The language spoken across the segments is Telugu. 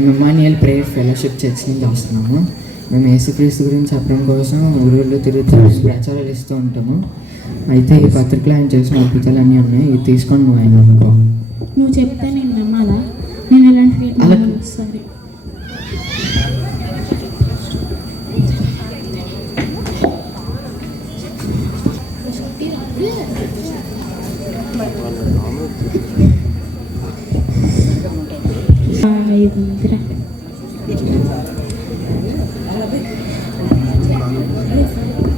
మెమానియల్ ప్రేయర్ ఫెలోషిప్ చర్చ్ నుంచి వస్తున్నాము. మేము యేసుక్రీస్తు గురించి చెప్పడం కోసం ఊళ్ళో తిరుగుతూ ప్రచారాలు ఇస్తూ ఉంటాము. అయితే ఈ పత్రికలో ఆయన చేసిన అద్భుతాలు అన్నీ ఉన్నాయి. ఇది తీసుకొని నువ్వు ఆయన అనుకో. నువ్వు చెప్తే నేను నమ్మాలా? నేను ఎలాంటి అలా- సరే.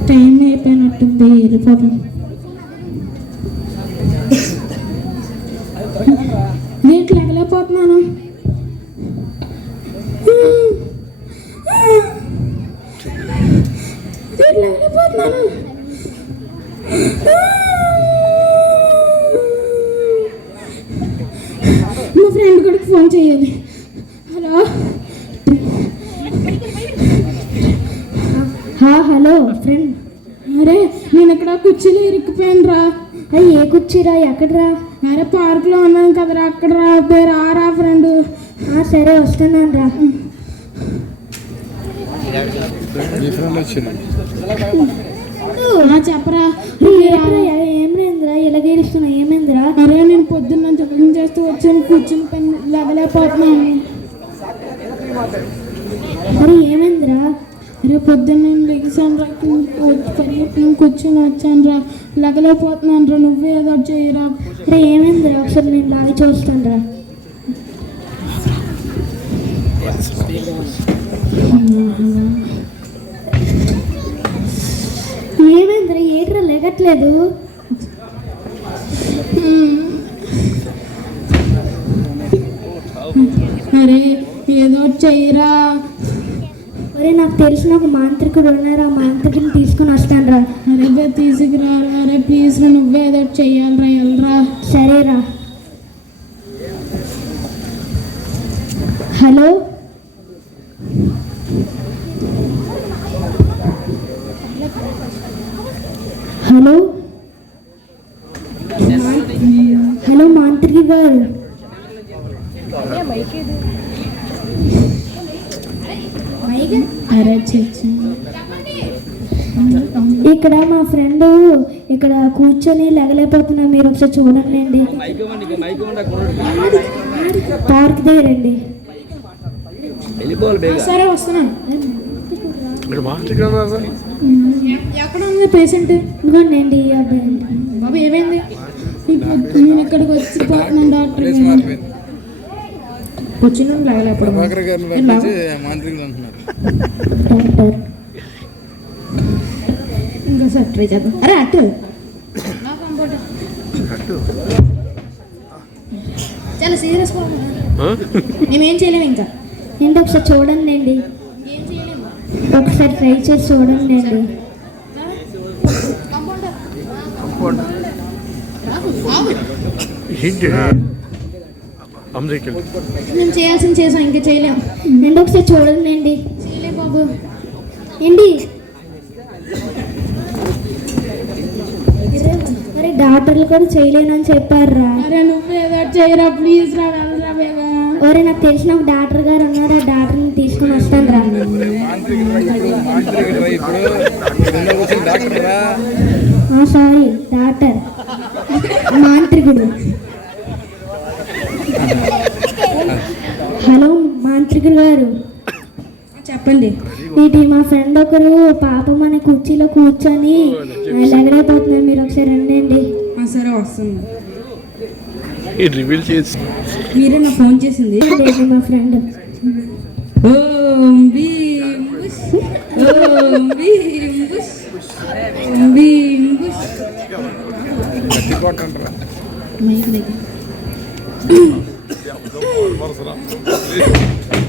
టైం అయిపోయినట్టుంది వెళ్ళిపోతాం దీంట్లో ఎగలేకపోతున్నాను ఫ్రెండ్ అరే నేను ఇక్కడ కుర్చీలో ఇరుక్కుపోయాను రా అయ్యి ఏ కుర్చీరా? ఎక్కడరా? అరే పార్క్లో ఉన్నాను కదరా. అక్కడ రా పేరు ఆరా ఫ్రెండ్ ఆ, సరే వస్తున్నాను రా చెప్పరా. ఏమైందిరా ఇలాగేరుస్తున్నా ఏమైందిరా? అరే నేను పొద్దున్న జపం చేస్తూ వచ్చాను. కూర్చుని పని లెగలేకపోతున్నాను మరి ఏమైందిరా? రేపు పొద్దున్న నేను లెగిసాను రా పరిగెత్తుని కూర్చొని వచ్చాను రా లెగలేకపోతున్నాను రా నువ్వే ఏదో చేయరా చేయరా. ఏమైంది రా ఒకసారి నేను లాగి చూస్తాను రా ఏమైందిరా? ఏట్రా లెగట్లేదు. అరే ఏదో చేయరా. నాకు తెలిసిన ఒక మాంత్రికుడు ఉన్నారు. ఆ మాంత్రికుని తీసుకొని వస్తాను రా. అరే తీసుకురా అరే ప్లీజ్ నువ్వే ఏదో చెయ్యాలిరా వెళ్ళరా సరేరా. హలో? హలో మాంత్రికి గారు అరే చచ్చి ఇక్కడ మా ఫ్రెండ్ ఇక్కడ కూర్చొని లెగలేకపోతున్నా మీరు ఒకసారి చూడండి పార్క్ దగ్గరండి సరే వస్తున్నాను ఎక్కడ ఉంది పేషెంట్? ఇదిగోండి ఈ అబ్బాయి. అండి. బాబు ఏమైంది? ఇప్పుడు నేను ఇక్కడికి వచ్చి పోతున్నాను డాక్టర్ వచ్చిన ఇంకోసారి ట్రై చేద్దాం. అరే అటు చాలా సీరియస్ మేమేం చేయలేము ఇంకా. ఏంటి ఒకసారి చూడండి అండి ఏం చేయలేము ఒకసారి ట్రై చేసి చూడండి అండి మేము చేయాల్సింది చేసాం ఇంకా చేయలేము ఏంటి ఒకసారి చూడండి అండి చేయలేము బాబు ఏంటి? మరి డాక్టర్లు కూడా చేయలేనని చెప్పారురా. అరే నువ్వు ఏదో చేయరా ప్లీజ్ రా వెళ్ళరా బేగా. ఒరే నాకు తెలిసిన ఒక డాక్టర్ గారు ఉన్నారు ఆ డాక్టర్ని తీసుకొని వస్తాను రా సారీ డాక్టర్. మాంత్రికుడు హలో మాంత్రికుడు గారు. చెప్పండి. ఇది మా ఫ్రెండ్ ఒకరు పాప మన కుర్చీలో కూర్చొని లెగడైపోతున్నారు మీరు ఒకసారి రండి సరే వస్తుంది. రివీల్ చేసి మీరే నా ఫోన్ చేసింది. మా ఫ్రెండ్? ఓం భీం బుష్ ఓం భీం బుష్ ఓం భీం బుష్. గట్టిపోటంటారా మైక్ దగ్గర.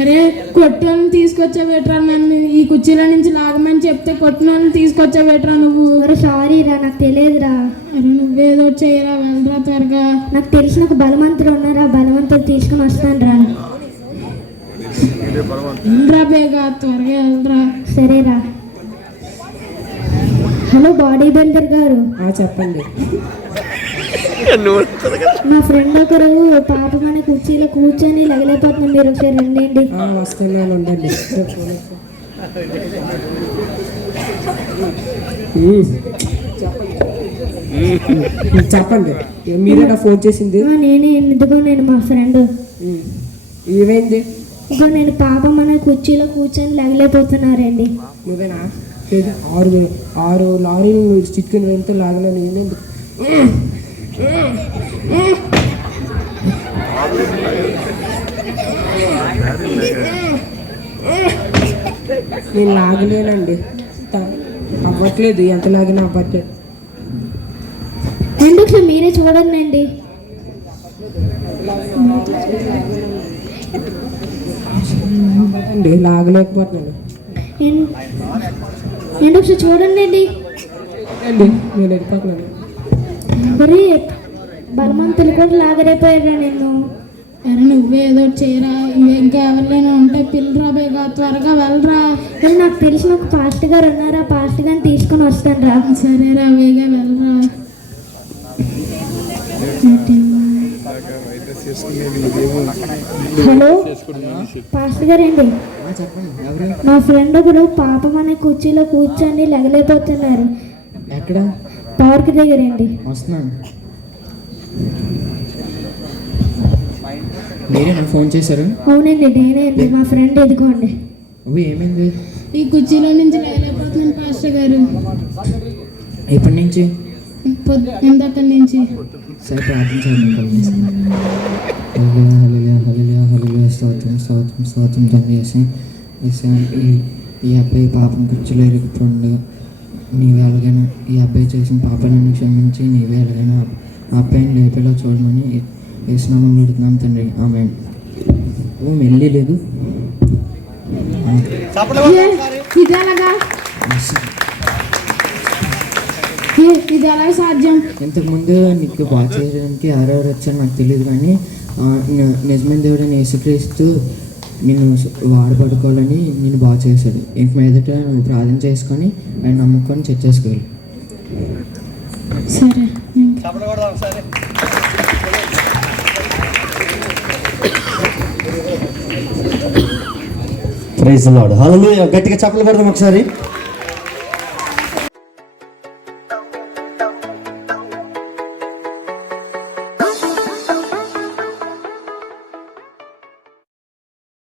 అరే కొట్టాలను తీసుకొచ్చావేట్రా నన్ను ఈ కుర్చీల నుంచి లాగమని చెప్తే కొట్టిన వాళ్ళని తీసుకొచ్చావేట్రా నువ్వు? ఒరే సారీ రా నాకు తెలియదురా. అరే నువ్వేదో చేయరా వెళ్ళరా త్వరగా. నాకు తెలిసిన ఒక బలవంతుడు ఉన్నారా? బలవంతుడు తీసుకుని వస్తాను రా. వెళ్ళరా బేగా త్వరగా వెళ్ళరా. సరేరా. హలో బాడీ బిల్డర్ గారు చెప్పండి. మా ఫ్రెండ్ ఒకరు పాపం అనే కుర్చీలో కూర్చొని లగలేకపోతున్నాం మీరు ఒకసారి రండి వస్తున్నాను ఉండండి. చెప్పండి. మీరేనా ఫోన్ చేసింది? ఆ, నేనే ఎందుకో నేను మా ఫ్రెండ్. ఏమైంది? ఇగో నేను పాపం అనే కుర్చీలో కూర్చొని లగలేకపోతున్నారండి నువ్వేనా? లేదు, ఆరు ఆరు లారీలు చిక్కుని వెళ్తే లాగినా? నేనేందుకు? నేను లాగలేనండి. అవ్వట్లేదు. ఎంత లాగినా అవ్వట్లేదు. ఎందుకు మీరే చూడండి అండి అండి లాగలేకపోతున్నాను. ఎందుకు చూడండి అండి అండి నేను వెళ్ళిపోతున్నాను. మరి బలవంతులు కూడా లాగరైపోయారా నేను అరే నువ్వేదో ఒకటి చేయరా ఇవి ఇంకా ఎవరినైనా ఉంటే పిల్లరా బేగా త్వరగా వెళ్ళరా. మరి నాకు తెలిసిన ఒక పాస్ట్ గారు ఉన్నారా? పాస్ట్ గారిని తీసుకొని వస్తాను రా సరేరా వేగా వెళ్ళరా. హలో? పాస్ట్ గారండి మా ఫ్రెండ్ ఒకరు పాపం అనే కుర్చీలో కూర్చొని లగలేకపోతున్నారు. ఎక్కడ? పార్క్ దగ్గరండి వస్తున్నాను. మీరే నాకు ఫోన్ చేశారు? అవునండి నేనే అండి మా ఫ్రెండ్ ఎదుకోండి అవి ఏమైంది? ఈ కుర్చీలో నుంచి లేలేకపోతున్నాను పాస్టర్ గారు. ఎప్పటి నుంచి? ఇందాక నుంచి? సరే ప్రార్థించాలి హలియా హలియా హలియా స్తోత్రం స్తోత్రం స్తోత్రం తండ్రి చేసి ఈ ఈ అబ్బాయి పాపం కుర్చీలో ఇరుకుతుండగా నీవే ఎలాగైనా ఈ అబ్బాయి చేసిన పాపాలను క్షమించి నీవే ఎలాగైనా ఆ అబ్బాయిని లేపేలా చూడమని వేసినామని పెడుతున్నాం తండ్రి. ఆమె ఓ మెల్లి లేదు. ఇది ఎలా సాధ్యం? ఇంతకుముందు నీకు బాగా చేయడానికి ఎవరెవరు వచ్చారో నాకు తెలియదు కానీ నిజమైన దేవుడైన యేసుక్రీస్తు నిన్ను వాడబడుకోవాలని నేను బాగా చేశాడు. ఇంక మీదట నువ్వు ప్రార్థన చేసుకొని ఆయన నమ్ముకొని చర్చేసుకోవాలి సరే ప్రైజ్ లాడ్ హల్లెలూయా. గట్టిగా చప్పలు పడదాం ఒకసారి.